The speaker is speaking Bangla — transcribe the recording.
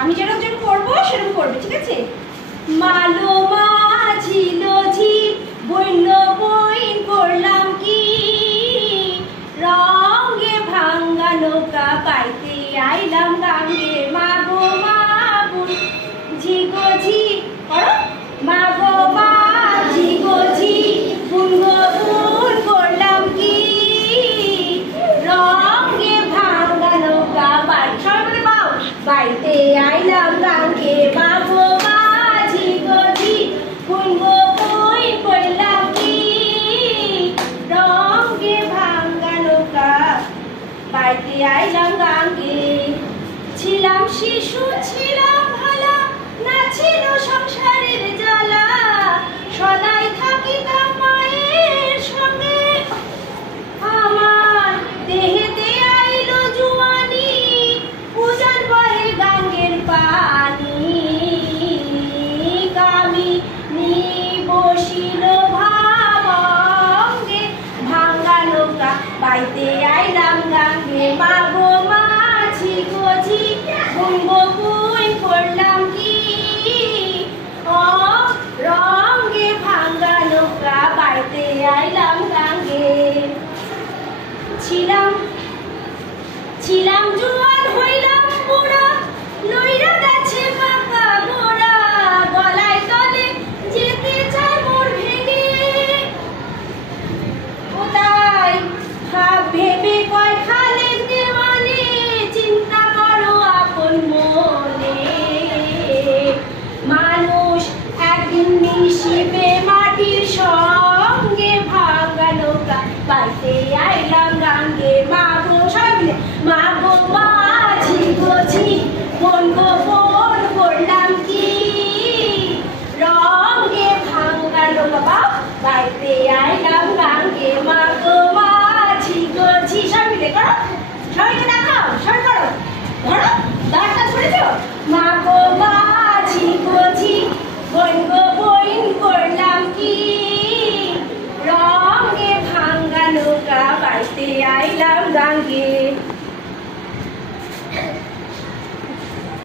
আমি যেরকম করবো সেরকম করবে, ঠিক আছে? মালো মাঝিল ঝি বইল বইন করলাম কি, রঙে ভাঙ্গা নৌকা পাইতে আইলাম গাঙ্গে। মাগো মা বুন ঝি গো ঝি করো, মাগো মা ঝি গো ঝি বুন গো বুন করলাম কি, রঙে ভাঙ্গা নৌকা পাই সবাই বাও বাইতে আইলাম গাঙ্গে। মাগো মা ঝি গো ঝি বুন গো বুন করলাম কি, রঙে ভাঙ্গা নৌকা বাইতে আইলাম গাঙ্গে। ছিলাম শিশু ছিলাম ভালা, না ছিল সংসারের জ্বালা, সদাই থাকিতাম মায়ের সঙ্গে। আমার দেহেতে আইলো জুয়ানি, উজান বহে গাঙ্গের পানি। কামিনী বসিল ভাবঙ্গে, ভাঙ্গা নৌকা বাইতে আইলাম গাঙ্গে। মাগো মা ঝি গো ঝি বুন গো বুন করলাম কি, রঙে ভাঙ্গা নৌকা বাইতে আইলাম গাঙ্গে। ছিলাম জোয়ান হইলাম বুড়া, লইরা গেছে পাকা গোড়া, গলায় তলে যেতে চায় মোর ভেঙে। ও তাই ভাব ভেবে কয় খালেক দেওয়ানে, চিন্তা করো আপন মনে। মানুষ একদিন মিশিবে মাটির সঙ্গে, ভাঙ্গা নৌকা বাইতে আইলাম গাঙ্গে। মাগো সবাই মিলে মাগো মা ঝি গো ঝি বুন গো বুন করলাম কি, রঙে ভাঙ্গা নৌকা বাইতে